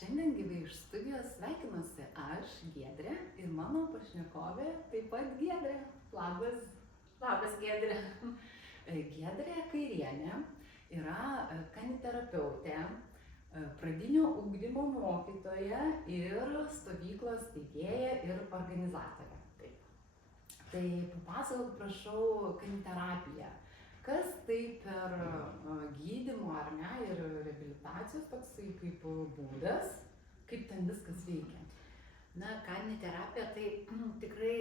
Šiandien gyvai iš studijos sveikinuosi aš, Giedrė, ir mano pašnekovė taip pat Giedrė. Labas. Labas, Giedrė. Giedrė Kairienė yra kaniterapeutė, pradinio ugdymo mokytoja ir stovyklos steigėja ir organizatorė. Taip. Tai papasakok, prašau, kaniterapiją. Kas tai per gydymo ar ne ir reabilitacijos toksai kaip būdas, kaip ten viskas veikia? Na, kaniterapija tai tikrai,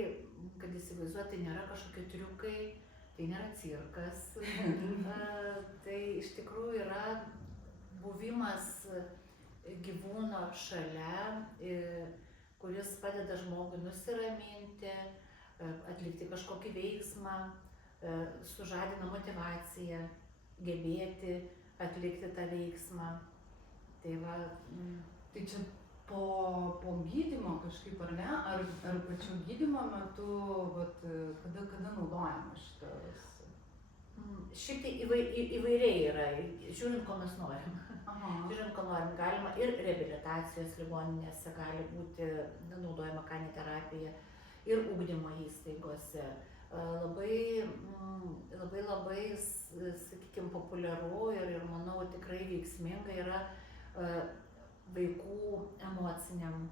kad įsivaizduoti, tai nėra kažkokie triukai, tai nėra cirkas. Tai iš tikrųjų yra buvimas gyvūno šalia, kuris padeda žmogui nusiraminti, atlikti kažkokį veiksmą, sužadina motyvaciją, gebėti atlikti tą veiksmą. Tai va, Tai čia po gydymo kažkaip ar ne? Ar pačio gydymo metu, vat, kada naudojamas šitas? Šiaip tai įvairiai yra, žiūrint, ko mes norim. Aha. Žiūrint, ko norim, galima ir reabilitacijos ligoninėse gali būti naudojama kaniterapija, ir ugdymo įstaigose. Labai, sakykime, populiaru ir manau tikrai veiksminga yra vaikų emociniam.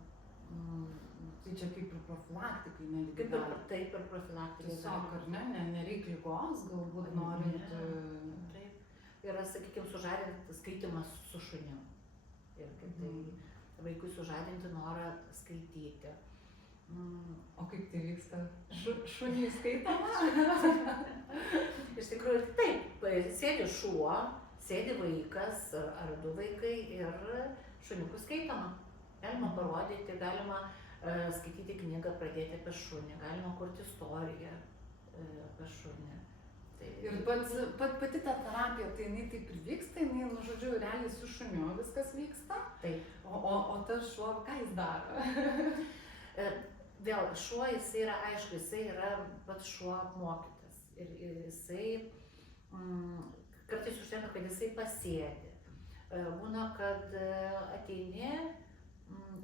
Tai čia kaip ir profilaktikai netgi. Taip ir profilaktikai. Tiesiog, ar ne? Nereikia ligos, galbūt norint. Taip. Yra, sakykime, sužadinti skaitymas su šunim. Ir kaip tai vaikui sužadinti norą skaityti. O kaip tai vyksta? Šunį skaitoma? Iš tikrųjų, taip, sėdi šuo, sėdi vaikas ar du vaikai ir šuniukų skaitoma. Galima parodyti, galima skaityti knygą, pradėti apie šunį, galima kurti istoriją apie šunį. Tai... Ir pati ta terapija, tai jinai taip ir vyksta, jinai, žodžiu, realiai su šuniu viskas vyksta. Taip. O tas šuo, ką jis daro? Vėl, šuo, jisai yra, aišku, jisai yra pats šuo apmokytas. Ir jisai, kartais užtenka, kad jisai pasėdi. Būna, kad ateini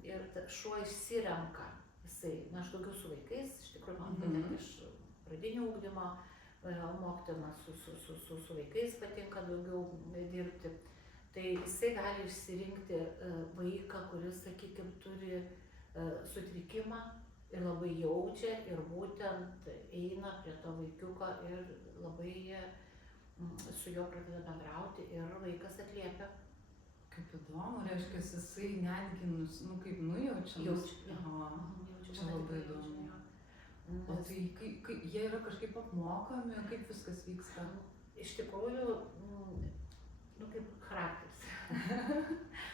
ir šuo išsirenka. Jisai, na, aš daugiau su vaikais, iš tikrųjų, man patinka iš pradinio ugdymo, mokytojas su vaikais patinka daugiau dirbti. Tai jisai gali išsirinkti vaiką, kuris, sakykime, turi sutrikimą ir labai jaučia ir būtent eina prie to vaikiuko ir labai su juo pradeda bendrauti ir vaikas atliepia. Kaip įdomu, reiškia, jisai netgi kaip nujaučia. Jaučia. Čia labai įdomu. O tai jie yra kažkaip apmokami, kaip viskas vyksta? Iš tikrųjų, kaip charakteris.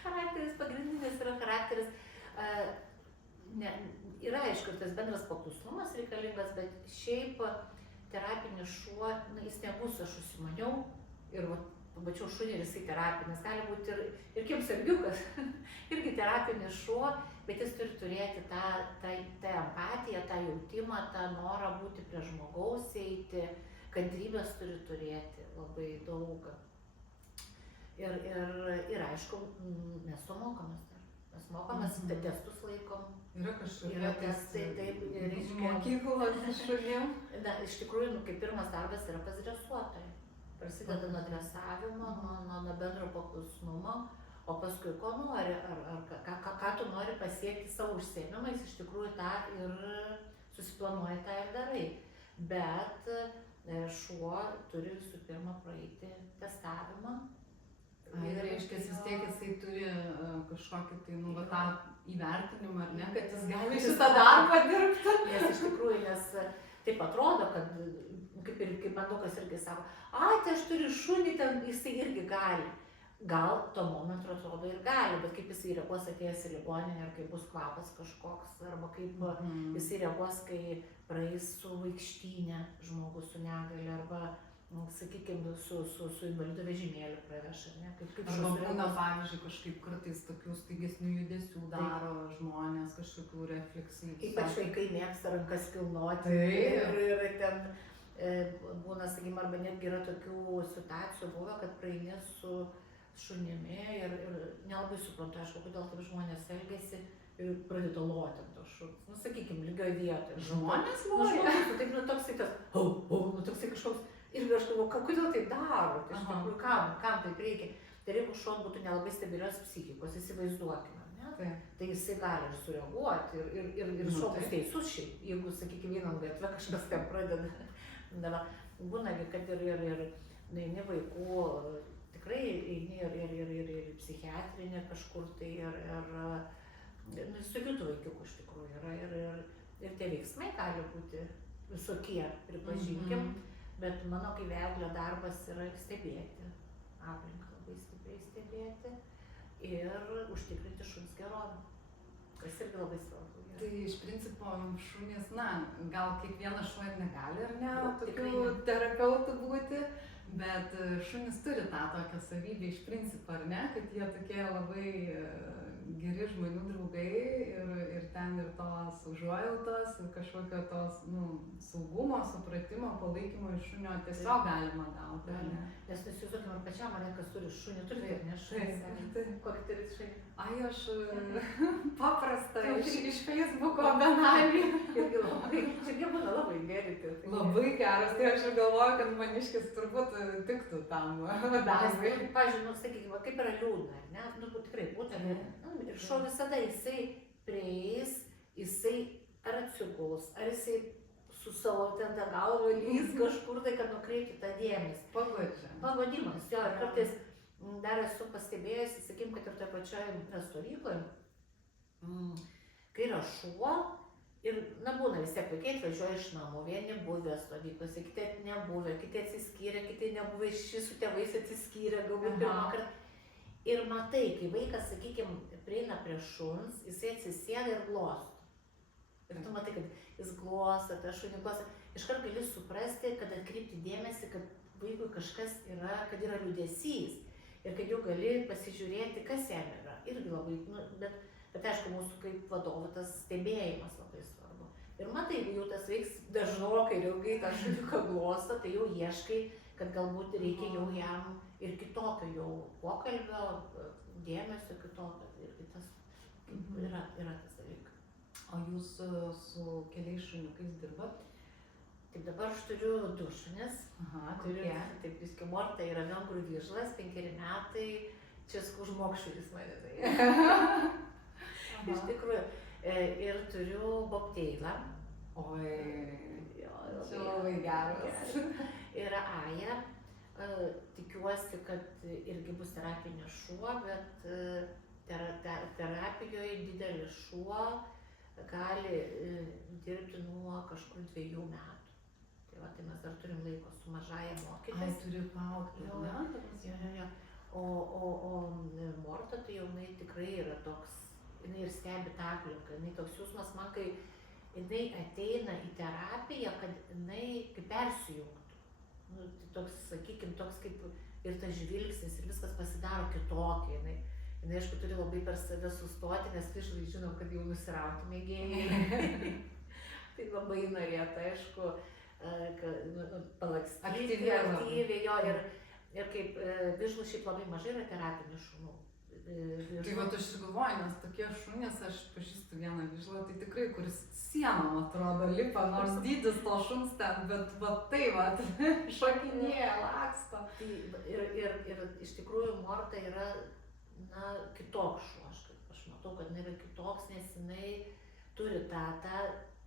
Charakteris, pagrindinis yra charakteris. Yra, aišku, tas bendras paklusnumas reikalingas, bet šiaip terapinis šuo, jis nebus, aš užsimaniau ir pamačiau šunį ir jisai terapinis. Gali būti ir kiemsargiukas, irgi terapinis šuo, bet jis turi turėti tą empatiją, tą jautimą, tą norą būti prie žmogaus eiti, kantrybės turi turėti labai daug. Ir aišku, mes to mokomės dar. Mes mokomės, testus laikom. Yra kažkokie testai, taip, mokyklos šunim. Iš tikrųjų, kaip pirmas darbas yra pas dresuotoją. Prasideda nuo dresavimo, nuo bendro paklusnumo, o paskui ko nori, ką tu nori pasiekti savo užsiėmimais, iš tikrųjų tą ir susiplanuoji, tą ir darai. Bet šuo turi visų pirma praeiti testavimą. Ir reiškia, vis tiek jisai turi kažkokį tai, tą įvertinimą, ar ne, kad jis gali šitą darbą dirbti. Nes iš tikrųjų, nes taip atrodo, kad, kaip man daug kas irgi sako, tai aš turiu šunį, ten jisai irgi gali. Gal to momentu atrodo ir gali, bet kaip jisai reaguos atėjęs į ligoninę, ar kaip bus kvapas kažkoks, arba kaip jisai reaguos, kai praeis su vaikštynė žmogus su negalia, arba sakykime, su invalido vežimėliu praveža, ne? Arba būna, pavyzdžiui, kažkaip kartais tokių staigesnių judesių daro žmonės, kažkokių refleksijų. Ypač vaikai mėgsta rankas kilnoti. Ir ten būna, sakykime, arba netgi yra tokių situacijų buvę, kad praeini su šunimi ir nelabai suprantu, aišku, kodėl taip žmonės elgesi ir pradeda loti ant to šuns. Nu, sakykime, lygioj vietoje. Žmonės Nu, loja. žmonės, taip, nu, toksai tas, nu, toksai kažkoks, ir aš galvoju, kodėl taip daro, tai iš tikrųjų, kam taip reikia. Tai jeigu šuo būtų nelabai stabilios psichikos, įsivaizduokime, ne? Tai jisai gali ir sureaguoti, ir šuo bus teisus šiaip, jeigu, sakykime, einant gatvę kažkas ten pradeda. Būnagi, kad ir eini vaikų, tikrai eini ir psichiatrinė kažkur tai, visokių tų vaikiukų iš tikrųjų yra, ir tie veiksmai gali būti visokie, pripažinkim, bet mano kaip vedlio darbas yra stebėti aplinką, labai stipriai stebėti ir užtikrinti šuns gerovę, kas irgi labai svarbu. Tai iš principo šunys, na, gal kiekvienas šuo ir negali, ar ne, Tikrai tokių ne. terapeutų būti, bet šunys turi tą tokią savybę iš principo, ar ne, kad jie tokie labai geri žmonių draugai ir ten ir tos užuojautos, ir kažkokio tos, saugumo, supratimo, palaikymo iš šunio tiesiog galima gauti, ar ne? Nes įsivaizduokime, ar pačiam mane, kas turi šunį, turi ir ne šunį. Kokį turit šunį? Ai, aš paprastą iš Facebooko benamį. Irgi labai, čia būna labai geri. Labai geras, tai aš ir galvoju, kad maniškis turbūt tiktų tam darbui. Pavyzdžiui, sakykime, kaip yra liūdna, ne? Tikrai būtent. Ir šuo visada jisai prieis, jisai ar atsiguls, ar jisai su savo ten tą galvą lys kažkur tai, kad nukreipti tą dėmesį. Pagodimas, jo, ir kartais dar esu pastebėjusi, sakykim, kad ir toje pačioje stovykloje, kai yra šuo, ir, būna vis tiek vaikai atvažiuoja iš namų, vieni buvę stovyklose, kiti nebuvę, kiti atsiskyrė, kiti nebuvę, šis su tėvais atsiskyrė, galbūt pirmą kartą. Ir matai, kai vaikas, sakykime, prieina prie šuns, jisai atsisėda ir glosto. Ir tu matai, kad jis glosto, tą šunį glosto. Iškart gali suprasti, kad atkreipti dėmesį, kad vaikui kažkas yra, kad yra liūdesys. Ir kad jau gali pasižiūrėti, kas jam yra. Irgi labai, bet aišku, mūsų kaip vadovų tas stebėjimas labai svarbu. Ir matai, jeigu jau tas veiks dažnokai ir ilgai tą šuniuką glosto, tai jau ieškai, kad galbūt reikia jau jam ir kitokio jau pokalbio, dėmesio kitokio. Ir tas yra tas dalykas. O jūs su keliais šuniukais dirbat? Taip, dabar aš turiu 2 šunis. Turiu, taip, viski Morta yra vengrų vyžlas, 5 metai, čia užmokšulis mane. Iš tikrųjų. Ir turiu bobteilą. Oi, čia labai geras. Yra Aja. Tikiuosi, kad irgi bus terapinė šuo, bet terapijoje didelis šuo gali dirbti nuo kažkur 2 metų. Tai mes dar turim laiko su mažaja mokytis. Ai, turi paaugti, ne? O Morta, tai jau jinai tikrai yra toks, jinai ir stebi tą aplinką, jinai toks jausmas man, kai jinai ateina į terapiją, kad jinai kaip persijungtų. Tai toks, sakykime, toks kaip ir tas žvilgsnis ir viskas pasidaro kitokia. Jinai, aišku, turi labai per save sustoti, nes vyžlai žinom, kad jau nusirauti mėgėjai. Tai labai norėtų, aišku, palakstyti aktyviai jo ir kaip vyžlų šiaip labai mažai yra terapinių šunų. Tai vat aš ir galvoju, nes tokie šunys, aš pažįstu vieną vyžlą, tai tikrai, kuris sienom atrodo lipa, nors dydis to šuns ten, bet tai šokinėja, laksto. Ir iš tikrųjų Morta yra, kitoks šuo, aš matau, kad jinai yra kitoks, nes jinai turi tą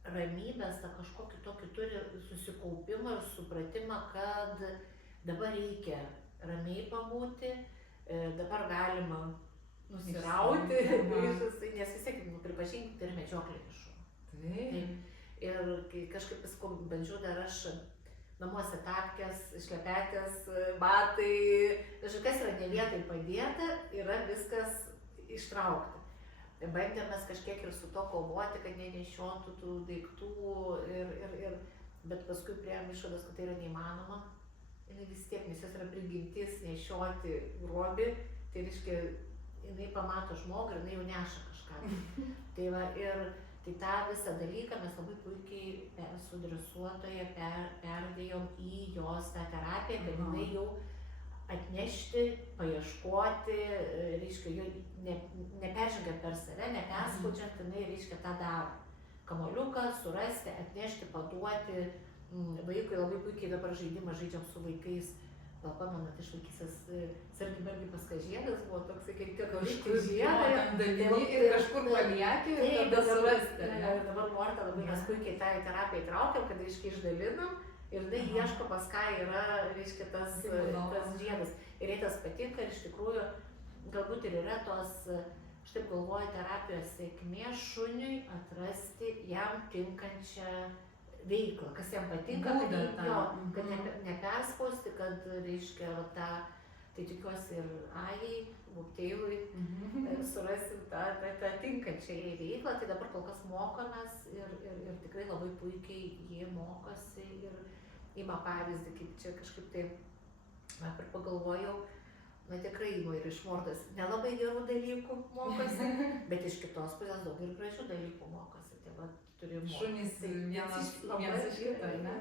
ramybės, tą kažkokį tokį turi susikaupimą ir supratimą, kad dabar reikia ramiai pabūti, dabar galima nusirauti, nes vis tiek, pripažinti, tai yra medžioklinis šuo. Ir kai kažkaip bandžiau dar aš namuose tapkės, šlepetės, batai, kas yra ne vietai padėta, yra viskas ištraukta. Bandėmės kažkiek ir su to kovoti, kad nenešiotų tų daiktų, bet paskui priėjom išvados, kad tai yra neįmanoma. Jinai vis tiek, nes jos yra prigimtis nešioti grobį, tai reiškia, jinai pamato žmogų ir jinai jau neša kažką. Tai tą visą dalyką mes labai puikiai su dresuotoja perdėjom į jos tą terapiją, kad jinai jau atnešti, paieškoti, reiškia, jo neperžengiant per save, neperspaudžiant, jinai, reiškia, tą daro. Kamoliuką surasti, atnešti, paduoti. Vaikui labai puikiai dabar žaidimą žaidžiam su vaikais. Gal pamenat, iš vaikysės Sargi pas Kažėdas buvo toksai, kai reikėjo Kažkur žiedą. dalykai ir kažkur palieki ir tada surasti. Dabar Mortą labai mes puikiai tą terapiją įtraukiam, kad reiškia išdalinam ir tai ieško pas ką yra, reiškia, tas žiedas. Ir jai tas patinka ir iš tikrųjų galbūt ir yra tos, aš taip galvoju, terapijos sėkmė šuniui atrasti jam tinkančią veiklą, kas jam patinka, kad neperspausti, kad, reiškia, tą, tai tikiuosi ir Ajai, Bukteilui, surasim tą tinkančią veiklą, tai dabar kol kas mokomės ir tikrai labai puikiai jie mokosi ir ima pavyzdį, kaip čia kažkaip tai, ir pagalvojau, na tikrai ima ir iš Mortos nelabai gerų dalykų mokosi, bet iš kitos pusės daug ir gražių dalykų mokosi. Tai va, šunys vienas iš kito, ne?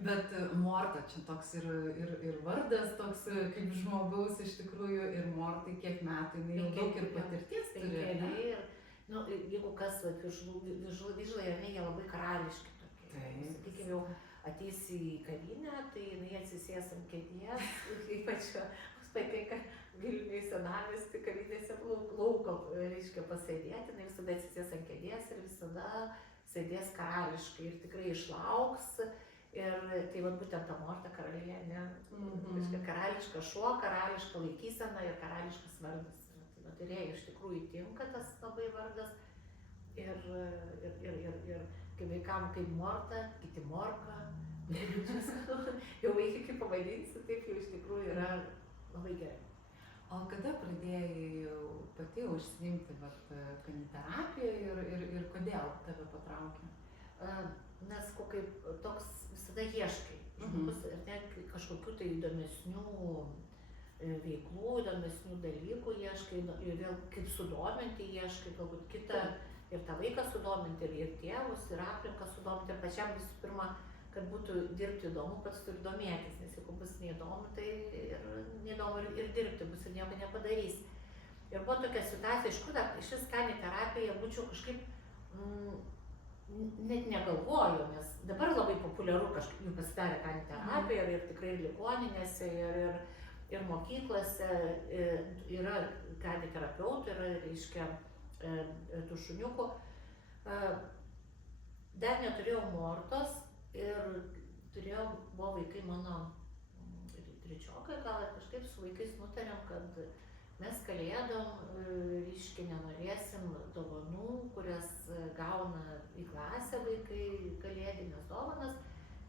Bet Morta čia toks ir vardas, toks kaip žmogaus iš tikrųjų, ir Mortai kiek metų, jinai jau daug ir patirties turi. Ir, nu, jeigu kas, Vyžloje, jie labai karališki tokie. Sakykime, jau ateis į kavinę, tai jinai atsisės ant kėdės, ypač mums patinka Vilniuje senamiesty kavinėse lauko, reiškia, pasėdėti, jinai visada atsisės ant kėdės ir visada sėdės karališkai ir tikrai išlauks. Ir tai va būtent ta Morta karalienė, karališka šuo, karališka laikysena ir karališkas vardas. Tai jai iš tikrųjų tinka tas labai vardas. Ir kai vaikam kaip Morta, kiti Morka, jau vaikai kaip pavadinsi, taip jau iš tikrųjų yra labai gerai. O kada pradėjai pati užsiimti kaniterapiją ir kodėl tave patraukė? Nes kaip toks visada ieškai žmogus ir net kažkokių tai įdomesnių veiklų, įdomesnių dalykų ieškai ir vėl kaip sudominti ieškai, galbūt kitą ir tą vaiką sudominti, ir tėvus, ir aplinką sudominti, ir pačiam visų pirma, kad būtų dirbti įdomu, pats turi domėtis, nes jeigu bus neįdomu, tai ir neįdomu ir dirbti bus ir nieko nepadarysi. Ir buvo tokia situacija, iš kur šis kaniterapija būčiau kažkaip net negalvoju, nes dabar labai populiaru kažkaip jau pasidarė kaniterapija ir tikrai ir ligoninėse, ir mokyklose yra kaniterapeutų, yra, reiškia, tų šuniukų. Dar neturėjau Mortos ir buvo vaikai mano trečiokai, gal kažkaip su vaikais nutarėm, kad mes kalėdom, reiškia, nenorėsim dovanų, kurias gauna į klasę vaikai, kalėdinės dovanas,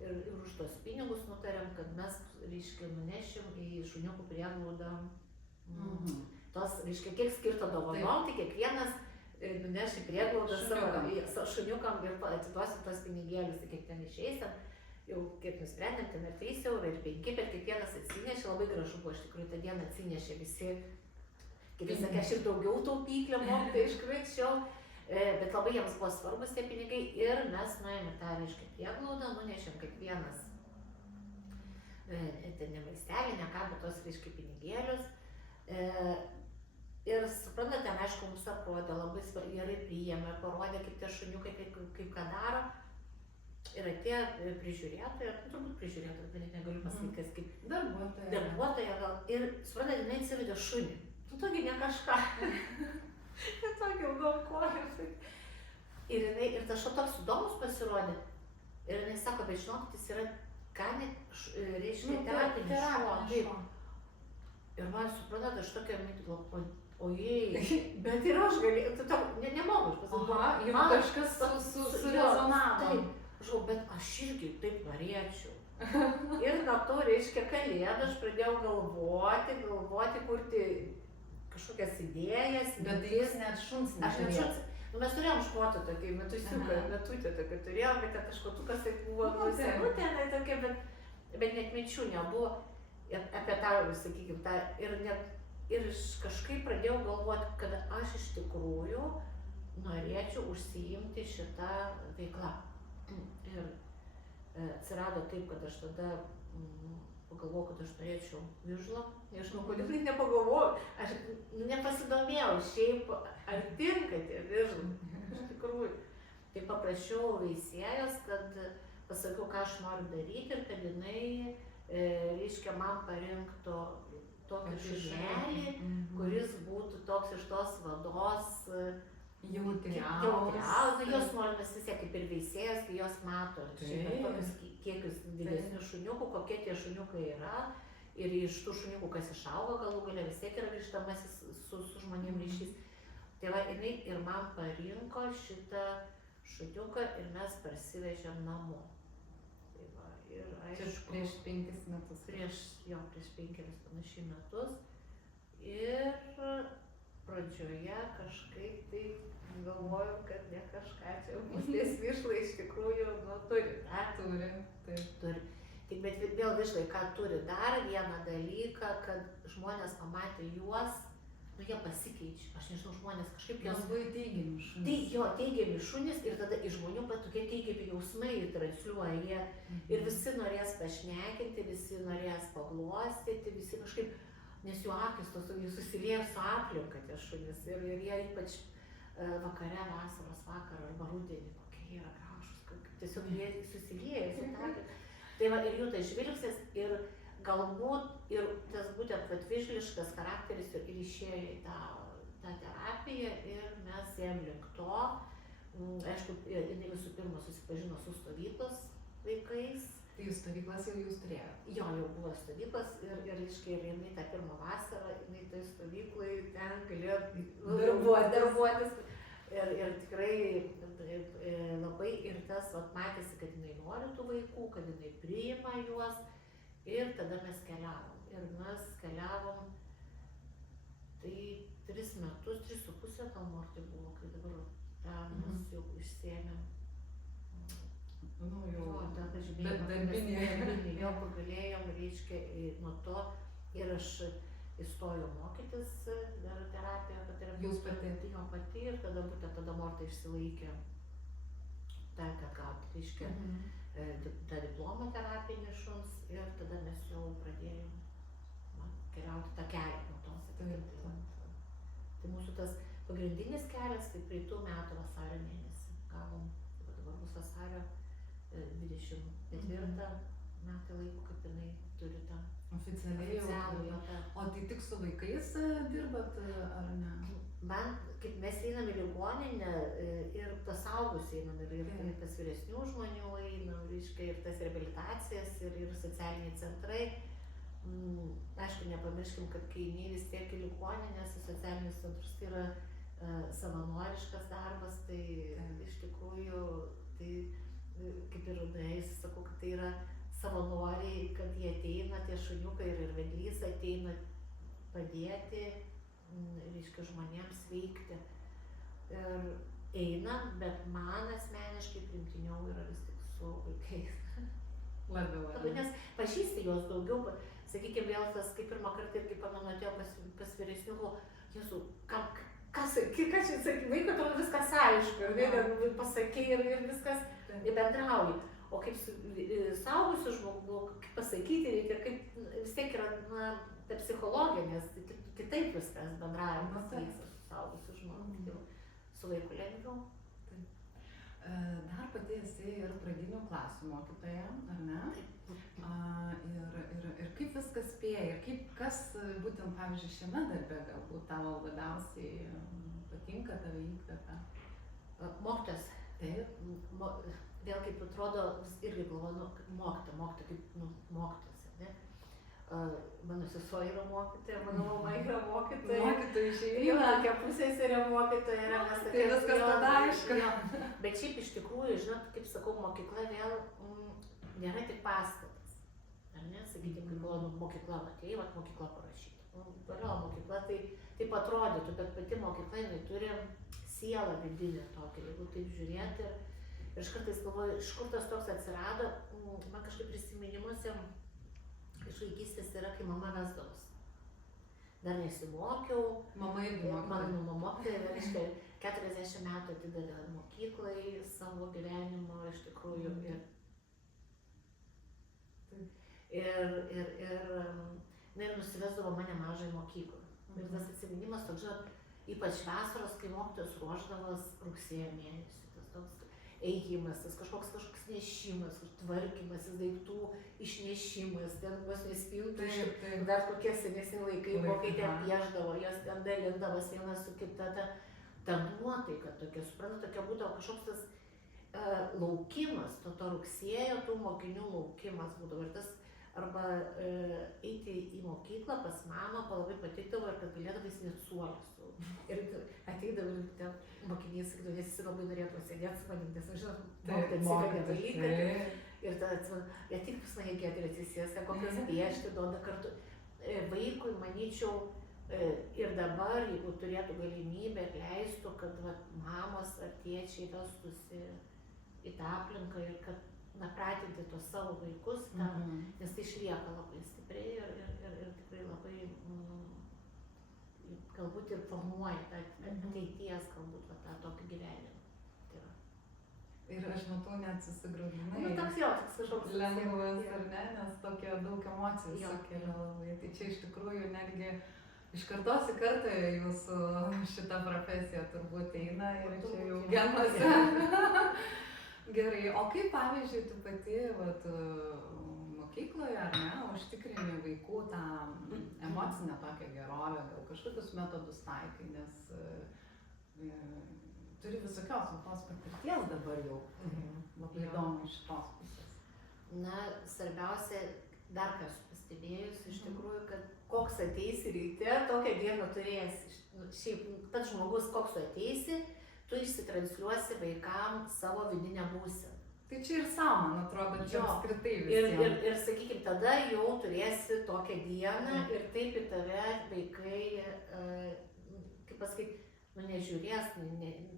ir už tos pinigus nutarėm, kad mes, reiškia, nunešim į šuniukų prieglaudą. Tos, reiškia, kiek skirta dovanom, tai kiekvienas nuneš į prieglaudą savo šuniukam ir atiduosim tos pinigėlius, tai kiek ten išeisim. Jau kiek nusprendėm, ten ir 3 eurai, ir 5, bet kiekvienas atsinešė, labai gražu buvo, iš tikrųjų, tą dieną atsinešė visi. Kiti sakė, aš ir daugiau taupyklę mokytojai iškviečiau, bet labai jiems buvo svarbus tie pinigai ir mes nuėjome tą, reiškia, prieglaudą, nunešėm kiekvienas, ten ne maistelį, ne ką, bet tos, reiškia, pinigėlius. Ir suprantate, ten, aišku, mums aprodė, labai gerai priėmė, parodė, kaip tie šuniukai, kaip ką daro. Ir atėjo prižiūrėtoja, turbūt prižiūrėtoja, bet net negaliu pasakyti, kas kaip darbuotoja gal. Ir suprantate, jinai atsivedė šunį. Tu togi ne kažką. Ir tokį ilgom kojom. Ir tas šuo toks įdomus pasirodė. Ir jinai sako, bet žinokit, jis yra reiškia, terapinis šuo. Ir man suprantate, aš tokia mitį, ojei, bet ir aš galėjau, tu tau nemogu, aš pasakau. Jau kažkas surezonavo. Žinau, bet aš irgi taip norėčiau. Ir nuo to, reiškia, kalėdą aš pradėjau galvoti, kurti kažkokias idėjas. Bet tai jis net šuns neturėjo. Mes turėjom škotą tokį, metusiuką, metutę tokį turėjom, bet ten škotukas tai buvo senutė, tokia, bet net minčių nebuvo apie tą, sakykime, tą. Ir kažkaip pradėjau galvoti, kad aš iš tikrųjų norėčiau užsiimti šitą veiklą. Ir atsirado taip, kad aš tada pagalvojau, kad aš norėčiau vižlo. Nežinau, kodėl nepagalvojau, aš nepasidomėjau šiaip, ar tinka tie vižlai. Iš tikrųjų. Tai paprašiau veisėjos, kad pasakiau, ką aš noriu daryti ir kad jinai, reiškia, man parinktų tokį šunelį, kuris būtų toks iš tos vados jautriausias. Jos norimas vis tiek kaip ir veisėjas, kai jos mato tokius kiekius didesnių šuniukų, kokie tie šuniukai yra. Ir iš tų šuniukų, kas išaugo galų galia, vis tiek yra grįžtamasis su žmonėm ryšys. Tai va, jinai ir man parinko šitą šuniuką ir mes parsivežėm namo. Tai va, ir aišku, prieš 5 metus. Prieš 5 panašiai metus. Ir pradžioje kažkaip tai galvojom, kad ne kažką čia mūsės vižlai iš tikrųjų, turi. Turi. Tik bet vėl vižlai, ką turi dar vieną dalyką, kad žmonės pamatė juos, jie pasikeičia. Aš nežinau, žmonės kažkaip jos... Labai teigiami šunys. Tai jo, teigiami šunys ir tada iš žmonių tokie teigiami jausmai transliuoja. Ir visi norės pašnekinti, visi norės paglostyti, visi kažkaip, nes jų akis susilieja su aplinka tie šunys. Ir jie ypač vakare, vasaros vakarą arba rudenį, kokie yra gražūs, tiesiog jie susilieja su aplinka. Tai va, ir jų tas žvilgsnis ir galbūt ir tas būtent vižliškas charakteris ir išėjo į tą terapiją ir mes ėjom link to. Aišku, jinai visų pirma susipažino su stovyklos vaikais. Tai jūs stovyklas jau jūs turėjote? Jo, jau buvo stovyklos ir jinai tą pirmą vasarą, jinai tai stovyklai ten galėjo darbuotis. Ir tikrai labai ir tas matėsi, kad jinai nori tų vaikų, kad jinai priima juos. Ir tada mes keliavom. Ir mes keliavom, tai 3 metus, 3,5 gal Mortai buvo, kai dabar mes jau išsėmėm. Darbinį, jo, kur galėjom, reiškia, nuo to. Ir aš įstojau mokytis dar terapiją, Jūs pati? Jo pati ir tada būtent tada Morta išsilaikė tą, kad gauti, reiškia, tą diplomą terapinį šuns ir tada mes jau pradėjom keliauti tą kelią nuo tos. Tai mūsų tas pagrindinis kelias, tai praeitų metų vasario mėnesį gavom, tai dabar bus vasario 24 metai laiko, kaip jinai turi tą oficialiai jau. O tai tik su vaikais dirbat ar ne? Man, kaip mes einam į ligoninę ir pas suaugusius einam ir pas vyresnių žmonių einam, reiškia, ir tas reabilitacijas ir socialiniai centrai. Aišku, nepamirškim, kad kai eini vis tiek į ligoninės, į socialinius centrus, tai yra savanoriškas darbas, tai iš tikrųjų, tai kaip ir nuėjus, sakau, kad tai yra savanoriai, kad jie ateina, tie šuniukai ir vedlys ateina padėti, reiškia, žmonėms veikti. Ir einam, bet man asmeniškai priimtiniau yra vis tik su vaikais. Labiau. Nes pažįsti juos daugiau, sakykime, vėl tas, kaip pirmą kartą ir kaip pamenu atėjo pas vyresnių, Jėzų, ką čia sakė, vaikui atrodo viskas aišku, ir pasakė ir viskas bendrauji. O kaip suaugusiu žmogu, kaip pasakyti reikia, kaip vis tiek yra ta psichologija, nes kitaip viskas bendravimas vyksta su suaugusiu žmogu, su vaiku lengviau. Dar pati esi ir pradinių klasių mokytoja, ar ne? Ir kaip viskas spėja, ir kas būtent, pavyzdžiui, šiame darbe galbūt tavo labiausiai patinka, tave įkvepia? Mokytojas. Taip. Vėl kaip atrodo, irgi galvoju, mokytoja, kaip mokytojas, ne? Mano sesuo yra mokytoja, mano mama yra mokytoja. Mokytojų šeimyna. Tokia pusėserė mokytoja yra. Tai viskas tada aišku. Bet šiaip iš tikrųjų, žinot, kaip sakau, mokykla vėl nėra tik pastatas. Ar ne? Sakykime, kaip buvo mokykla, atėjo, mokykla parašyta. Toliau mokykla taip atrodytų, bet pati mokykla jinai turi sielą vidinę tokią, jeigu taip žiūrėti. Ir aš kartais galvoju, iš kur tas toks atsirado, man kažkaip prisiminimuose iš vaikystės yra, kai mama vesdavos. Dar nesimokiau. Mama irgi mokytoja. Mano mama mokytoja, reiškia, 40 metų atidavė mokyklai savo gyvenimo, iš tikrųjų. Ir nusivesdavo mane mažą į mokyklą. Ir tas atsiminimas toks, žinot, ypač vasaros, kai mokytojos ruošdavos rugsėjo mėnesį, tas toks ėjimas, tas kažkoks nešimas, tvarkymasis, daiktų išnešimas, ten vos nespiltų, dar kokie senesni laikai buvo, kai ten pieždavo, jos ten dalindavos vienas su kita, ta nuotaika tokia, suprantu, tokia būdavo kažkoks tas laukimas, to rugsėjo, tų mokinių laukimas būdavo ir tas, arba eiti į mokyklą pas mamą, labai patikdavo ir kad galėdavai net suolius. Ir ateidavau ir ten mokiniai sakydavo, nes jis labai norėtų sėdėti su manim, nes aš žinau, mokytoja atsivedė dalyką. Ir tada atsimenu, jie tik pas mane gėti ir atsisės, kokias piešti duoda kartu. Vaikui, manyčiau, ir dabar, jeigu turėtų galimybę, leistų, kad mamos ar tėčiai vestųsi į tą aplinką ir kad pratinti tos savo vaikus, nes tai išlieka labai stipriai ir tikrai labai galbūt ir formuoja tą ateities, galbūt tą tokį gyvenimą. Ir aš matau, net susigraudinai. Nu, toks kažkoks lengvas, ar ne, nes tokia daug emocijų sukelia labai. Tai čia iš tikrųjų netgi iš kartos į kartą jūsų šita profesija turbūt eina ir čia jau genuose. Gerai, o kaip pavyzdžiui tu pati mokykloje, ar ne, užtikrini vaikų tą emocinę tokią gerovę, gal kažkokius metodus taikai, nes turi visokios tos patirties dabar jau. Labai įdomu iš tos pusės. Na, svarbiausia, dar ką esu pastebėjus, iš tikrųjų, kad koks ateisi ryte, tokią dieną turėsi. Šiaip pats žmogus, koks tu ateisi, tu išsitransliuosi vaikam savo vidinę būseną. Tai čia ir savo, man atrodo, čia apskritai visiems. Ir sakykime, tada jau turėsi tokią dieną ir taip į tave vaikai, kaip pasakyti, nežiūrės,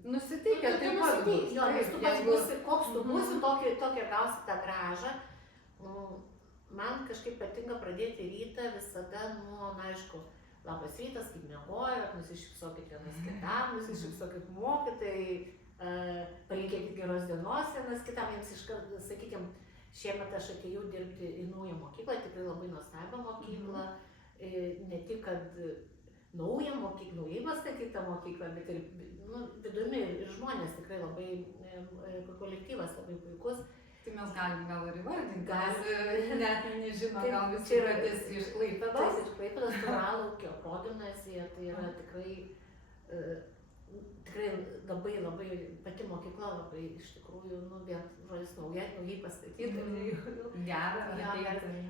nusiteikia, taip pat bus. Jo, nes tu pats būsi, koks tu būsi, tokią gausi tą grąžą. Man kažkaip patinka pradėti rytą visada nuo, aišku, labas rytas, kaip miegojo, nusišypsokit vienas kitam, nusišypsokit mokytojai, palinkėkit geros dienos vienas kitam, jiems iškart, sakykime, šiemet aš atėjau dirbti į naują mokyklą, tikrai labai nuostabią mokyklą, ne tik, kad naują mokyklą, naujai pastatytą mokyklą, bet ir vidumi ir žmonės tikrai labai, kolektyvas labai puikus. Tai mes galim gal ir įvardinti, net nežino, gal visi yra tiesi iš Klaipėdos. Iš Klaipėdos, Tauralaukio progimnazija, tai yra tikrai labai pati mokykla labai iš tikrųjų, vien žodis naujai pastatyta. Gera.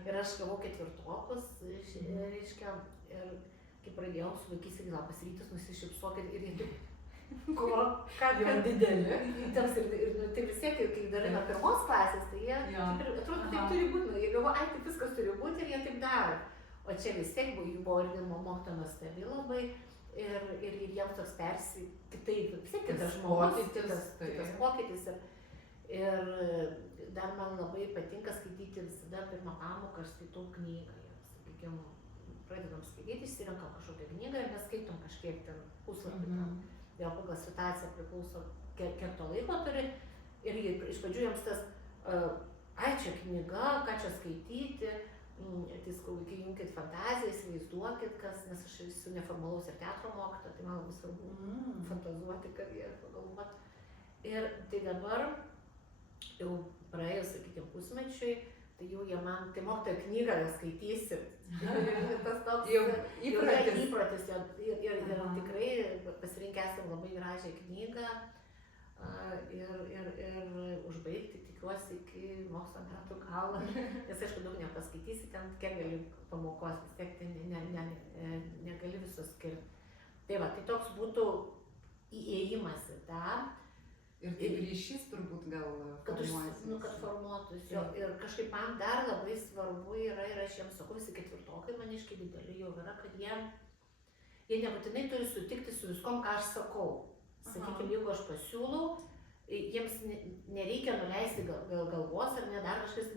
Ir aš gavau ketvirtokus, reiškia, ir kai pradėjau su vaikais, ir labas rytas, nusišypsokit ir jie taip, jau dideli. Tai vis tiek, kai darai nuo pirmos klasės, tai jie, atrodo, taip turi būti, jie galvo, ai, taip viskas turi būti ir jie taip daro. O čia vis tiek jų buvo ir mokytoja nuostabi labai ir jiems toks kitaip, vis tiek kitas žmogus, kitas pokytis. Ir dar man labai patinka skaityti visada pirmą pamoką, aš skaitau knygą. Sakykime, pradedam skaityti, išsirenkam kažkokią knygą ir mes skaitom kažkiek ten puslapį. Jau pagal situaciją priklauso, kiek to laiko turi. Ir iš pradžių jiems tas, ai čia knyga, ką čia skaityti, tai sakau, junkit fantaziją, įsivaizduokit kas, nes aš esu neformalaus ir teatro mokytoja, tai man labai svarbu fantazuoti, kad jie pagalvot. Ir tai dabar, jau praėjus, sakykime, pusmečiui, tai jau jie man, tai mokytoja knygą skaitysi. Tas toks įprotis ir tikrai pasirinkę esam labai gražią knygą ir užbaigti tikiuosi iki mokslo metų galo, nes aišku daug nepaskaitysi, ten kiek gali pamokos, vis tiek negali visus skirti. Tai va, tai toks būtų įėjimas į tą. Ir taip ryšys turbūt gal formuojasi. Kad formuotųsi. Ir kažkaip man dar labai svarbu yra, ir aš jiems sakau, visi ketvirtokai maniškai dideli jau yra, kad jie nebūtinai turi sutikti su viskom, ką aš sakau. Sakykime, jeigu aš pasiūlau, jiems nereikia nuleisti galvos ar ne dar kažkas,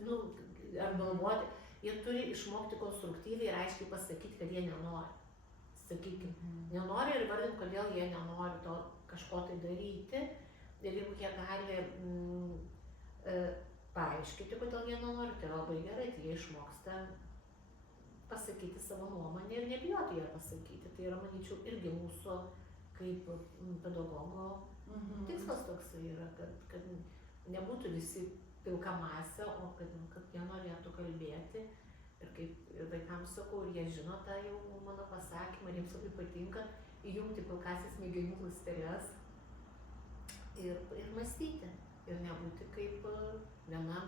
ar galvoti. Jie turi išmokti konstruktyviai ir aiškiai pasakyti, kad jie nenori. Sakykime, nenori ir vardinti, kodėl jie nenori to kažko tai daryti. Ir jeigu jie gali paaiškinti, kodėl jie nenori, tai labai gerai, tai jie išmoksta pasakyti savo nuomonę ir nebijoti ją pasakyti. Tai yra, manyčiau, irgi mūsų kaip pedagogo tikslas toksai yra, kad nebūtų visi pilka masė, o kad jie norėtų kalbėti. Ir kaip vaikams sakau, ir jie žino tą jau mano pasakymą, ir jiems labai patinka įjungti pilkasis smegenų ląsteles ir mąstyti. Ir nebūti kaip viena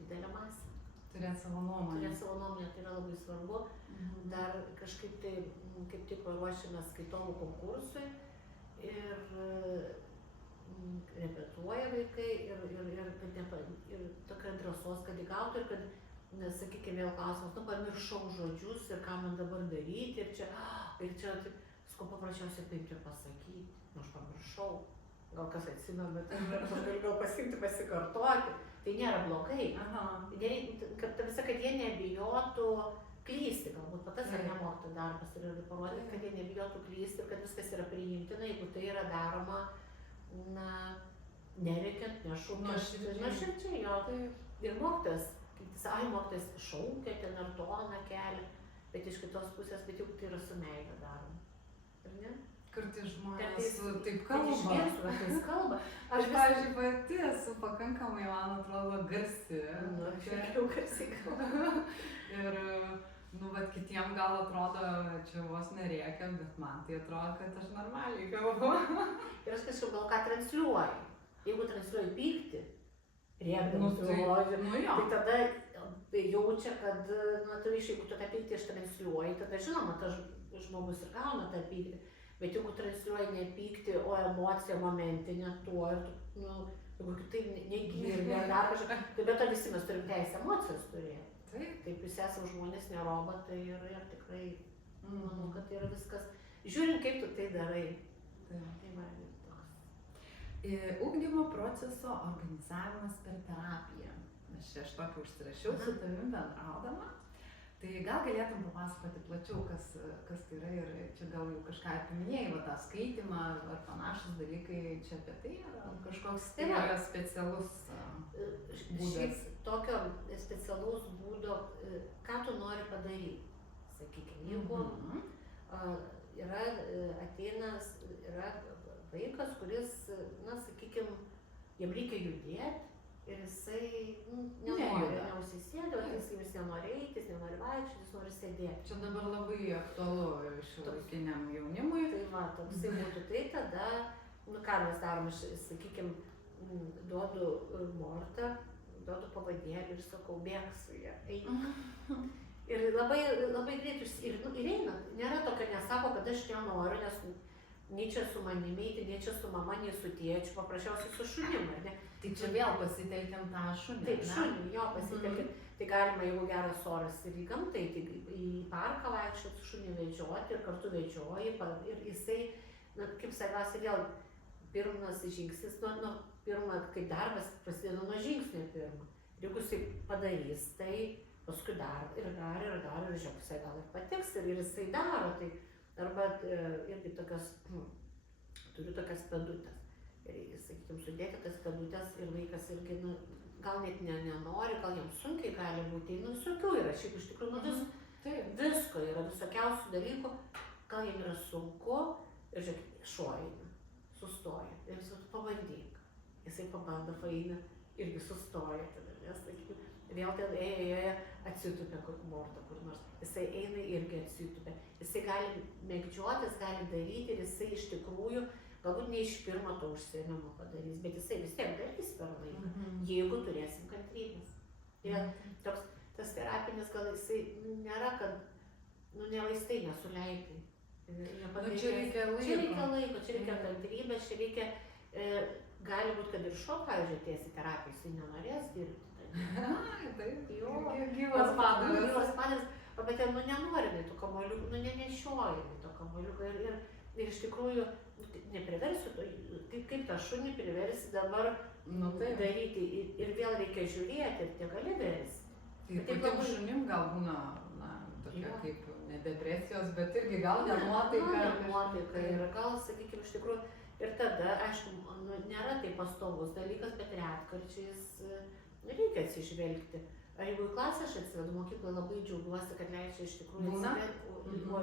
didelė masė. Turėti savo nuomonę. Turėti savo nuomonę, tai yra labai svarbu. Dar kažkaip tai, kaip tik ruošiame skaitovų konkursui ir repetuoja vaikai ir tokia drąsos, kad įgautų ir kad, sakykime, vėl klausimas, pamiršau žodžius ir ką man dabar daryti ir čia sko paprasčiausiai kaip čia pasakyti, aš pamiršau, gal kas atsimena, bet aš galiu gal pasiimti, pasikartoti, tai nėra blogai, kad jie nebijotų klysti, galbūt tas yra nemokyto darbas ir parodyti, kad jie nebijotų klysti ir kad viskas yra priimtina, jeigu tai yra daroma, nereikiant, nešūkiant, nuoširdžiai jo. Ir mokytojas, mokytojas šaukia ten ar toną kelia, bet iš kitos pusės, bet jau tai yra su meile daroma. Ar ne? Kartais žmonės taip kalba. Kartais kalba. Aš, pavyzdžiui, pati esu pakankamai, man atrodo, garsi. Aš jau garsiai kalba. Ir, kitiem gal atrodo, čia vos nerėkia, bet man tai atrodo, kad aš normaliai kalbu. Ir aš kažkaip gal ką transliuoju. Jeigu transliuoju pyktį, rėkdamas žodžiu, tai tada jaučia, kad, jeigu tu tą pyktį transliuoji, tada žinoma, tas žmogus ir gauna tą pyktį. Bet jeigu transliuoji ne pyktį, o emociją momentinę tuo, ir jeigu kitaip negirdi, ar dar kažką, tai bet to visi mes turim teisę emocijas turėti. Taip, jūs esame žmonės, ne robotai ir tikrai, manau, kad tai yra viskas. Žiūrint, kaip tu tai darai. Tai va, toks. Ugdymo proceso organizavimas per terapiją. Aš tokį užsirašiau su tavim bendraudama. Tai gal galėtum papasakoti plačiau, kas tai yra ir čia gal jau kažką paminėjai, tą skaitimą ar panašus dalykai čia apie tai, ar kažkoks specialus būdas? Tokio specialaus būdo, ką tu nori padaryti, sakykime, jeigu ateina vaikas, kuris, sakykime, jam reikia judėti ir jisai nenori, neusisėdė, jis nenori eiti, jis nenori vaikščioti, jis nori sėdėti. Čia dabar labai aktualu šiuolaikiniam jaunimui. Tai va, toksai būtų, tai tada, ką mes darom, sakykime, duodu mortą, duodu pavadėlį ir sakau, bėk su ją, eik. Ir labai greit ir eina, nėra tokio, nesako, kad aš nenoriu, nes nei čia su manimi eiti, nei čia su mama, nei su tėčiu, paprasčiausiai su šunim, ar ne? Tai čia vėl pasitelkiam tą šunį. Taip, šunį, jo, pasitelkiam. Tai galima, jeigu geras oras ir į gamtą, į parką vaikščioti, su šunį vedžioti ir kartu vedžioji. Ir jisai, kaip svarbiausia, vėl pirmas žingsnis, pirma, kaip darbas prasideda nuo žingsnio pirmo. Ir jeigu jisai padarys, tai paskui dar, ir žiūrėk, jisai gal ir patiks, ir jisai daro. Tai, arba irgi tokias, turiu tokias pėdutės. Ir, sakykime, sudėti tas pėdutės ir vaikas irgi, gal net nenori, gal jam sunkiai gali būti, sunkiau yra, šiaip iš tikrųjų, visko yra, visokiausių dalykų, gal jam yra sunku, ir žiūrėk, šuo eina, sustoja, ir jis pabandyk, jisai pabando, paeina, irgi sustoja, tada, sakykime, vėl ten ėjo, atsitupė mortą kur nors, jisai eina irgi atsitupė, jisai gali mėgdžiotis, gali daryti ir jisai iš tikrųjų, galbūt ne iš pirmo to užsiėmimo padarys, bet jisai vis tiek darys per laiką, jeigu turėsim kantrybės. Ir toks, tas terapinis gal jisai nėra, kad, ne vaistai nesuleidai. Čia reikia laiko. Čia reikia kantrybės, čia reikia, gali būti, kad ir šuo, pavyzdžiui, atėjęs į terapiją, jisai nenorės dirbti. Taip, gyvas padaras. Bet jau nenori tų kamuoliukų, nenešioji to kamuoliuką ir iš tikrųjų nepriversiu, kaip tą šunį priversi dabar daryti ir vėl reikia žiūrėti ir negali versti. Taip patiem šunim gal būna tokia kaip ne depresijos, bet irgi gal nenuotaika. Nenuotaika ir gal, sakykime, iš tikrųjų ir tada, aišku, nėra tai pastovus dalykas, bet retkarčiais reikia atsižvelgti. Ar jeigu į klasę aš atsivedu, mokykloje labai džiaugiuosi, kad leidžia iš tikrųjų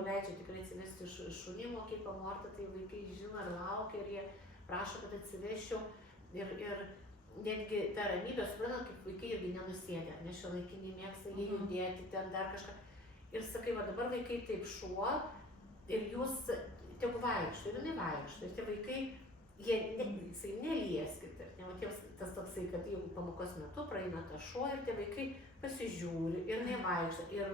leidžia tikrai atsivesti šunį į mokyklą, Mortą, tai vaikai žino ir laukia ir jie prašo, kad atsivežčiau. Ir netgi ta ramybė, suprantat, kaip vaikai irgi nenusėdė, nes šiuolaikiniai mėgsta jie judėti, ten dar kažką. Ir sakai, va dabar vaikai taip šuo ir jūs tegu vaikšto, ir jinai vaikšto, ir tie vaikai, jisai nelieskit, tas toksai, kad jeigu pamokos metu praeina ta šuo ir tie vaikai pasižiūri ir nevaikšto. Ir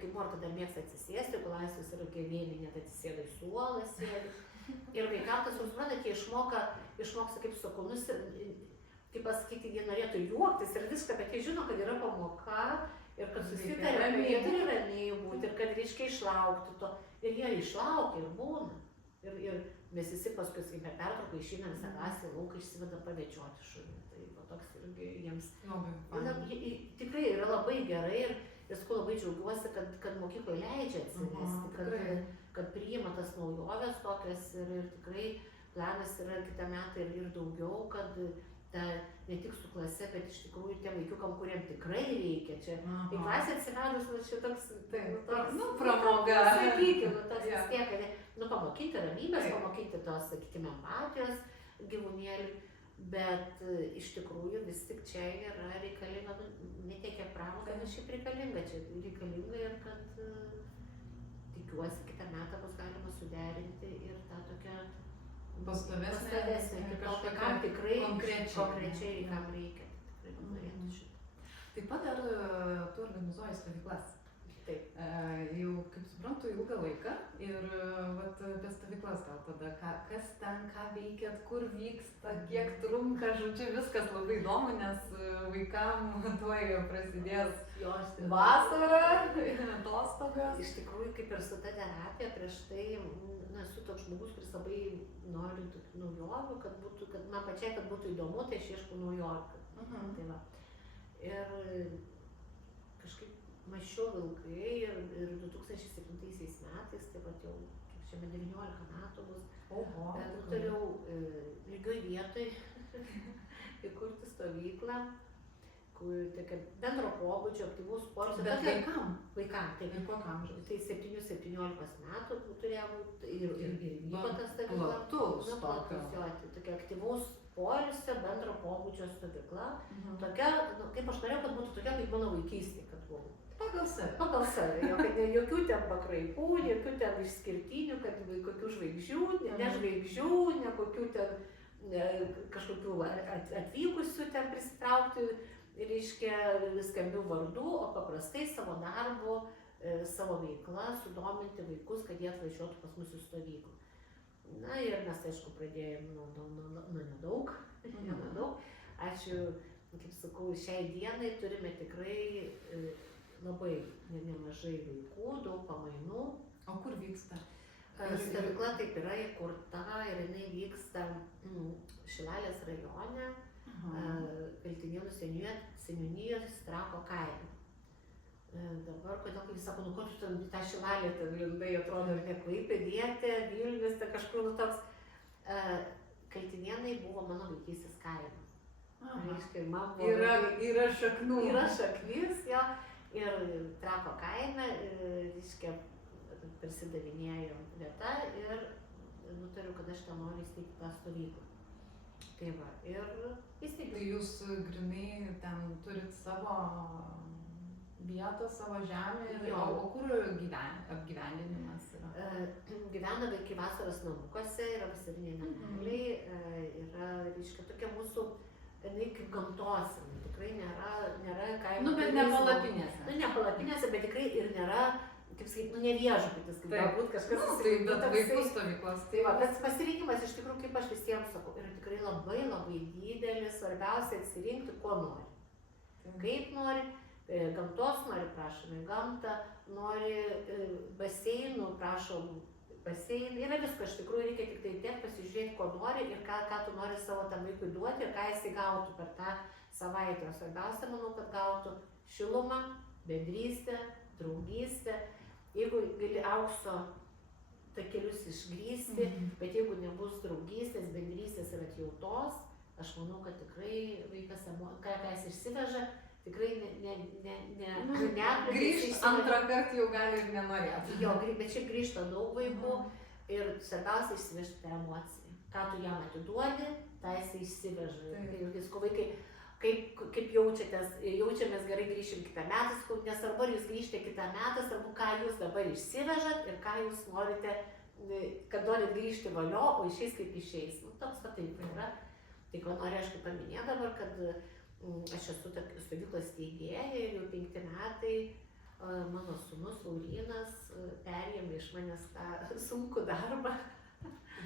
kaip Morta dar mėgsta atsisėsti, jeigu laisvės yra kėdėlė, net atsisėda į suolą sėdi. Ir vaikams tas, suprantat, jie išmoksta, kaip sakau, kaip pasakyti, jie norėtų juoktis ir viską, bet jie žino, kad yra pamoka ir kad susitarė, kad jie turi ramiai būti ir kad reiškia išlaukti to. Ir jie išlaukia ir būna. Ir mes visi paskui, kai per pertrauką išeina visą klasę, lauką išsiveda pavedžioti šunį. Tai va, toks irgi jiems tikrai yra labai gerai ir sakau, labai džiaugiuosi, kad mokykloje leidžia atsivesti, kad priima tas naujoves tokias ir tikrai planas yra kitą metą ir daugiau, kad ne tik su klase, bet iš tikrųjų tie vaikiukam, kuriem tikrai reikia. Čia į klasę atsivedus, čia toks pramoga. Sakykime, toks vis tiek, kad pamokinti ramybės, pamokinti tos, sakykime, empatijos gyvūnėlių, bet iš tikrųjų vis tik čia yra reikalinga, ne tiek kiek pramoga, bet šiaip reikalinga. Čia reikalinga ir kad tikiuosi kitą metą bus galima suderinti ir tą tokią pastovesnė, kitokia, kam tikrai konkrečiai, kam reikia. Tikrai norėtų šitą. Taip pat dar tu organizuoji stovyklas. Taip. Jau, kaip suprantu, ilgą laiką ir apie stovyklas gal tada, kas ten, ką veikiat, kur vyksta, kiek trunka, žodžiu, viskas labai įdomu, nes vaikam tuoj prasidės vasara, atostogas. Iš tikrųjų, kaip ir su ta terapija, prieš tai esu toks žmogus, kuris labai nori naujovių, kad man pačiai, kad būtų įdomu, tai aš ieškau naujovių. Tai va. Ir kažkaip mąsčiau ilgai ir 2007 metais, tai pat jau, kaip šiame 19 metų bus, nutariau lygioj vietoj įkurti stovyklą, tokia bendro pobūdžio, aktyvaus poilsio. Bet vaikam? Vaikam, taip. Ir kokio amžiaus? Tai 7-17 metų turėjau ir vyko ta stovykla. Platus tokios, jo, tokia aktyvaus poilsio, bendro pobūdžio stovykla. Tokia, kaip aš norėjau, kad būtų tokia, kaip mano vaikystė, kad buvo. Pagal save. Pagal save, kad jokių ten pakraipų, jokių ten išskirtinių, kad kokių žvaigždžių, ne žvaigždžių, ne kokių ten kažkokių atvykusių ten prisitraukti, reiškia, skambių vardų, o paprastai savo darbu, savo veiklą sudominti vaikus, kad jie atvažiuotų pas mus į stovyklą. Na ir mes, aišku, pradėjome nuo nedaug. Ačiū, kaip sakau, šiai dienai turime tikrai labai nemažai vaikų, daug pamainų. O kur vyksta? Stovykla taip yra įkurta ir jinai vyksta Šilalės rajone, Kaltinėnų seniūnijos Trako kaime. Dabar, kodėl, kai sako, kur tu tą Šilalę ten lindai, atrodo, ne Klaipėdietė, Vilnius, tai kažkur toks. Kaltinėnai buvo mano vaikystės kaimas. Reiškia, man buvo... Yra šaknų. Yra šaknis, jo. Ir Trako kaime, reiškia, prisidavinėjo vieta ir nutariu, kad aš ten noriu įsteigti tą stovyklą. Tai va, ir įsteigiau. Tai jūs grinai ten turit savo vietą, savo žemę, o kur apgyvendinimas yra? Gyvena vaikai vasaros namukuose, yra vasariniai nameliai, yra, reiškia, tokia mūsų, jinai kaip gamtos, tikrai nėra kaimo. Bet ne palapinėse. Ne palapinėse, bet tikrai ir nėra, kaip sakyti, ne viešbutis, kaip galbūt kažkas įsivaizduoja. Bet vaikų stovyklos. Tai va, bet pasirinkimas iš tikrųjų, kaip aš visiems sakau, yra tikrai labai labai didelis, svarbiausia atsirinkti, ko nori. Kaip nori, gamtos nori, prašom į gamtą, nori baseinų, prašom baseinų. Yra visko, iš tikrųjų reikia tik tai tiek pasižiūrėti, ko nori ir ką tu nori savo tam vaikui duoti ir ką jisai gautų per tą savaitę. Svarbiausia, manau, kad gautų šilumą, bendrystę, draugystę. Jeigu gali aukso takelius išgrįsti, bet jeigu nebus draugystės, bendrystės ir atjautos, aš manau, kad tikrai vaikas, ką jis išsiveža, tikrai grįžti antrą kartą jau gali ir nenorėti. Jo, bet šiaip grįžta daug vaikų ir svarbiausia išsivežti tą emociją. Ką tu jam atiduodi, tą jis išsiveža. Ir visko vaikai, kaip jaučiamės gerai grįšim kitą metą, nesvarbu, ar jūs grįžtate kitą metą, svarbu, ką jūs dabar išsivežat ir ką jūs norite, kad norit grįžti valio, o išeis kaip išeis. Toks va taip yra. Tai ko noriu aišku paminėti dabar, kad aš esu stovyklos steigėja ir jau 5 metai mano sūnus Laurynas perėmė iš manęs tą sunkų darbą.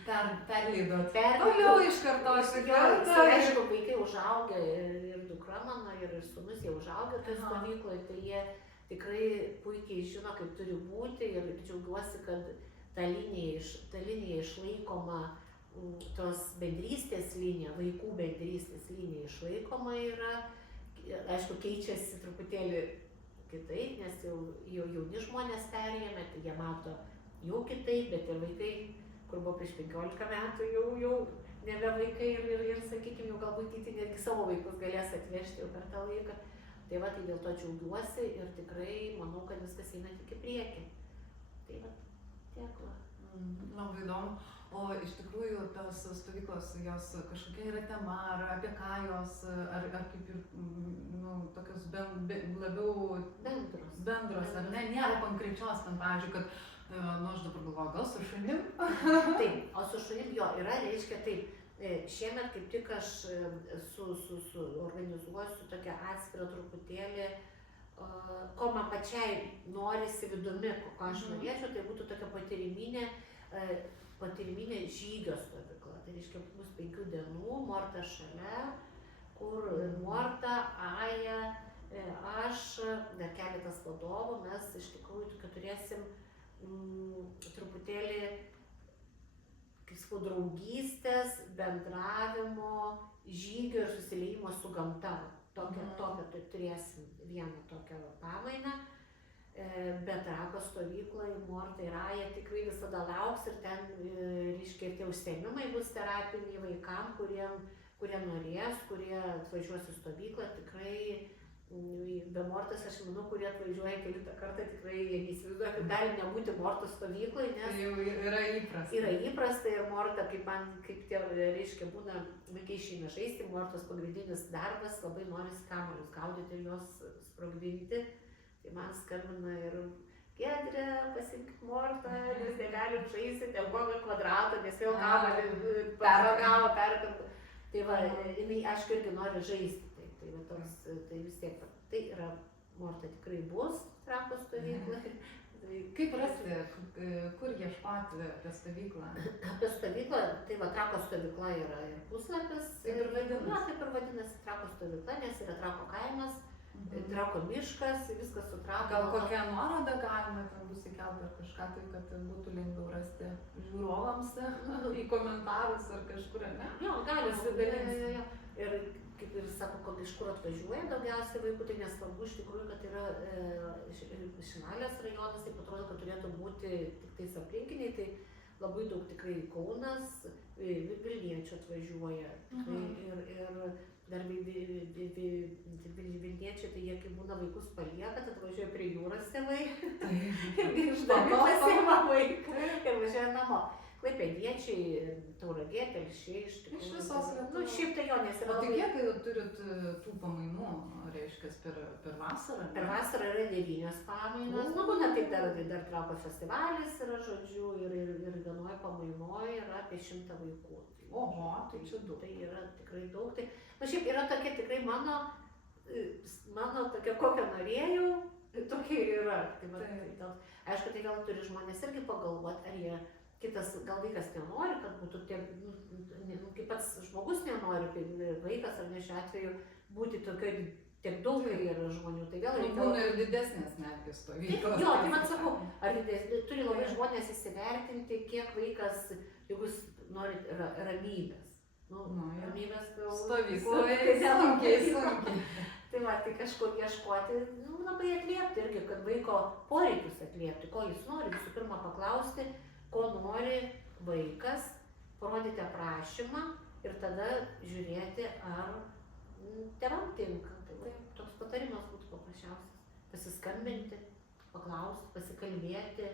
Perleidot. Toliau iš kartos į kartą. Aišku, vaikai užaugę ir dukra mano, ir sūnus jau užaugę toje stovykloje, tai jie tikrai puikiai žino, kaip turi būti ir džiaugiuosi, kad ta linija išlaikoma, tos bendrystės linija, vaikų bendrystės linija išlaikoma yra. Aišku, keičiasi truputėlį kitaip, nes jau jauni žmonės perėjame, tai jie mato jau kitaip, bet ir vaikai, kur buvo prieš 15 metų, jau nebe vaikai ir sakykime, jau galbūt kiti netgi savo vaikus galės atvežti jau per tą laiką. Tai va, tai dėl to džiaugiuosi ir tikrai manau, kad viskas eina tik į priekį. Tai va, tiek va. Labai įdomu. O iš tikrųjų tos stovyklos, jos kažkokia yra tema, ar apie ką jos, ar kaip ir, tokios labiau bendros, ar ne, nėra konkrečios, ten, pavyzdžiui, kad, aš dabar galvoju, gal su šunim? Taip, o su šunim jo yra, reiškia taip, šiemet kaip tik aš organizuosiu tokią atskirą truputėlį, ko man pačiai norisi vidumi, ko aš norėčiau, tai būtų tokia patyriminė žygio stovykla. Tai reiškia, bus 5 dienų, Morta šalia, kur Morta, Aja, aš, dar keletas vadovų, mes iš tikrųjų turėsim truputėlį, kaip sakau, draugystės, bendravimo, žygio ir susiliejimo su gamta. Tokią turėsim vieną tokią pamainą. Bet Trakų stovykloje Morta ir Aja tikrai visada lauks ir ten, reiškia, tie užsiėmimai bus terapiniai vaikam, kurie norės, kurie atvažiuos į stovyklą. Tikrai be Mortos, aš manau, kurie atvažiuoja kelintą kartą, tikrai jie neįsivaizduoja, kad gali nebūti Mortos stovykloje, nes jau yra įprasta. Yra įprasta ir Morta, kaip tie, reiškia, būna vaikai išeina žaisti, Mortos pagrindinis darbas, labai norisi kamuolius gaudyti ir juos sprogdinti. Tai man skambina ir Giedrė, pasiimkit Mortą, nes negalim žaisti, ten kokio kvadratą, nes vėl kamuolį perragavo. Tai va, jinai, aišku, irgi nori žaisti. Tai vis tiek, tai yra, Morta tikrai bus Trakų stovykla. Kaip rasti, kur ieškoti apie stovyklą? Apie stovyklą, tai va, Trakų stovykla yra ir puslapis. Taip ir vadinasi Trakų stovykla, nes yra Trakų kaimas, Trakų miškas, viskas su Trakų. Gal kokią nuorodą galima ten bus įkelti ar kažką tai, kad būtų lengviau rasti žiūrovams į komentarus ar kažkur, ne? Jo, gali sudalinti. Ir kaip ir sako, iš kur atvažiuoja daugiausiai vaikų, tai nesvarbu iš tikrųjų, kad yra Šinalės rajonas, taip atrodo, kad turėtų būti tik tais aplinkiniai, tai labai daug tikrai Kaunas, Vilniečių atvažiuoja. Ir dar Vilniečiai, tai jie kaip būna vaikus palieka, tad atvažiuoja prie jūros tėvai ir grįždami pasiima vaiką ir važiuoja namo. Klaipėdiečiai, Tauragė, Telšiai, iš tikrųjų. Iš visos Lietuvos. Šiaip tai jo, nes yra labai... O tai kiek turit tų pamainų, reiškia, per vasarą? Per vasarą yra 9 pamainos. Būna taip, dar Trakų festivalis yra, žodžiu, ir vienoj pamainoje yra apie 100 vaikų. Oho, tai čia daug. Tai yra tikrai daug. Tai, šiaip yra tokia tikrai mano tokia, kokią norėjau, tokia ir yra. Aišku, tai gal turi žmonės irgi pagalvoti, ar jie kitas, gal vaikas nenori, kad būtų tiek, kaip pats žmogus nenori, kaip vaikas ar ne šiuo atveju, būti tokioj tiek daug yra žmonių. Tai vėl reikia... Būna ir didesnės netgi stovyklos. Jo, tai man sakau, turi labai žmonės įsivertinti, kiek vaikas, jeigu jis nori ramybės. Ramybės stovykloje sunkiai. Tai va, tai kažkur ieškoti, labai atliepti irgi, kad vaiko poreikius atliepti, ko jis nori, visų pirma paklausti, ko nori vaikas, parodyti aprašymą ir tada žiūrėti, ar tėvam tinka. Tai toks patarimas būtų paprasčiausias. Pasiskambinti, paklausti, pasikalbėti,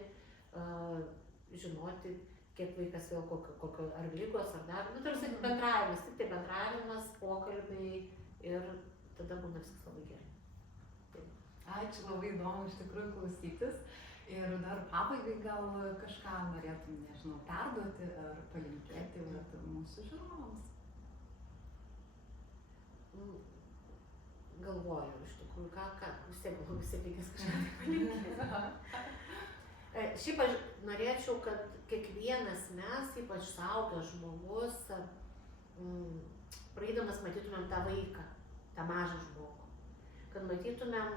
žinoti, kiek vaikas vėl kokio ar lygos, ar dar. Nu, tarsi bendravimas, tik tai bendravimas, pokalbiai ir tada būna viskas labai gerai. Ačiū, labai įdomu iš tikrųjų klausytis. Ir dar pabaigai gal kažką norėtum, nežinau, perduoti ar palinkėti mūsų žiūrovams. Galvoju, iš tikrųjų, vis tiek reikės kažką palinkėti. Šiaip aš norėčiau, kad kiekvienas mes, ypač suaugęs žmogus, praeidamas matytumėm tą vaiką, tą mažą žmogų. Kad matytumėm,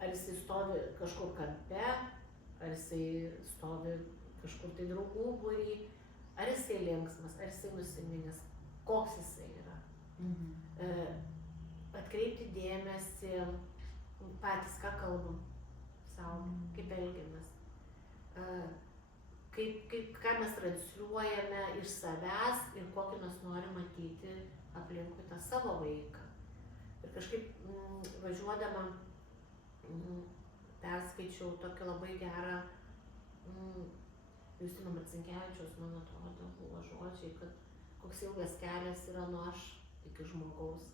ar jisai stovi kažkur kampe, ar jisai stovi kažkur tai draugų būry, ar jisai linksmas, ar jisai nusiminęs, koks jisai yra. Atkreipti dėmesį patys, ką kalbam sau, kaip elgiamės, ką mes transliuojame iš savęs ir kokį mes norim matyti aplinkui tą savo vaiką. Ir kažkaip važiuodama perskaičiau tokį labai gerą Justino Marcinkevičiaus, man atrodo, buvo žodžiai, kad koks ilgas kelias yra nuo aš iki žmogaus.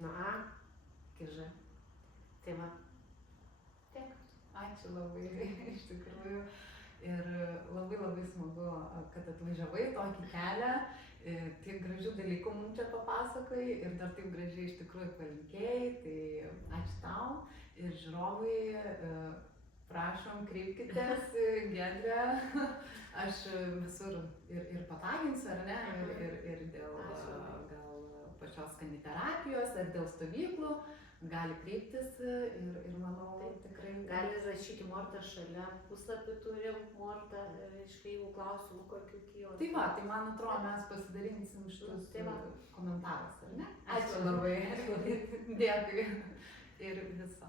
Nuo A iki Ž. Tai va, tiek. Ačiū labai, iš tikrųjų. Ir labai smagu, kad atvažiavai tokį kelią, tiek gražių dalykų mums čia papasakojai ir dar taip gražiai iš tikrųjų palinkėjai, tai ačiū tau. Ir žiūrovai, prašom, kreipkitės, Giedrę, aš visur ir pataginsiu, ar ne, ir dėl gal pačios kaniterapijos, ar dėl stovyklų, gali kreiptis ir manau tikrai. Gali rašyti Mortą šalia, puslapį turim Mortą, jeigu klausimų kokių kyla. Tai va, tai man atrodo, mes pasidalinsim šitus komentaras, ar ne? Ačiū labai, dėkui ir viso.